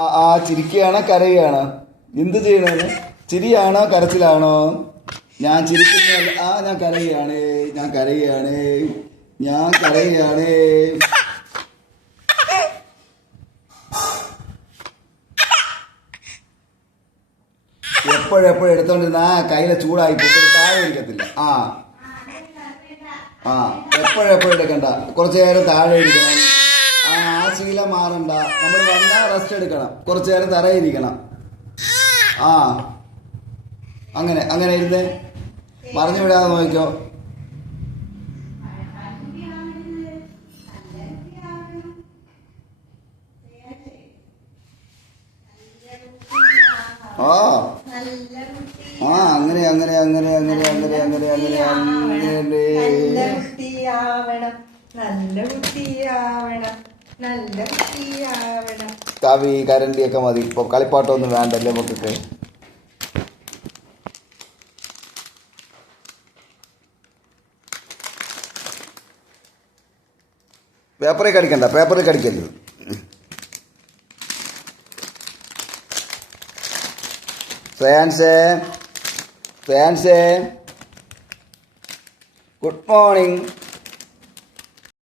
ചിരിക്കുകയാണോ കരയുകയാണോ? എന്ത് ചെയ്യണത്? ചിരിയാണോ കരച്ചിലാണോ? ഞാൻ ചിരിക്കുന്ന ഞാൻ കരയുകയാണ്, ഞാൻ കരയുകയാണ്, ഞാൻ കരയുകയാണ്. എപ്പോഴെപ്പോഴും എടുത്തോണ്ടിരുന്ന കയ്യിലെ ചൂടായി പോയിട്ട് താഴെ ഇരിക്കത്തില്ല. ആ എപ്പോഴെപ്പോഴും എടുക്കണ്ട, കുറച്ചു നേരം താഴെ ഇരിക്കണം. ആ ശീലം മാറണ്ട. നമ്മൾ വന്നാൽ റെസ്റ്റ് എടുക്കണം, കുറച്ചു നേരം തറയിരിക്കണം. അങ്ങനെ അങ്ങനെ ഇരുന്ന് പറഞ്ഞു വിടാതെ നോക്കിക്കോ. അങ്ങനെ അങ്ങനെ അങ്ങനെ അങ്ങനെ അങ്ങനെ അങ്ങനെ അങ്ങനെ അങ്ങനെ കവി കരണ്ടിയൊക്കെ മതി ഇപ്പൊ. കളിപ്പാട്ടമൊന്നും വേണ്ടല്ലേ മക്കൾക്ക്. പേപ്പറിൽ കടിക്കണ്ട, പേപ്പറിൽ കടിക്കരുത്. ഫാൻസേ ഫാൻസേ ഗുഡ് മോർണിംഗ്.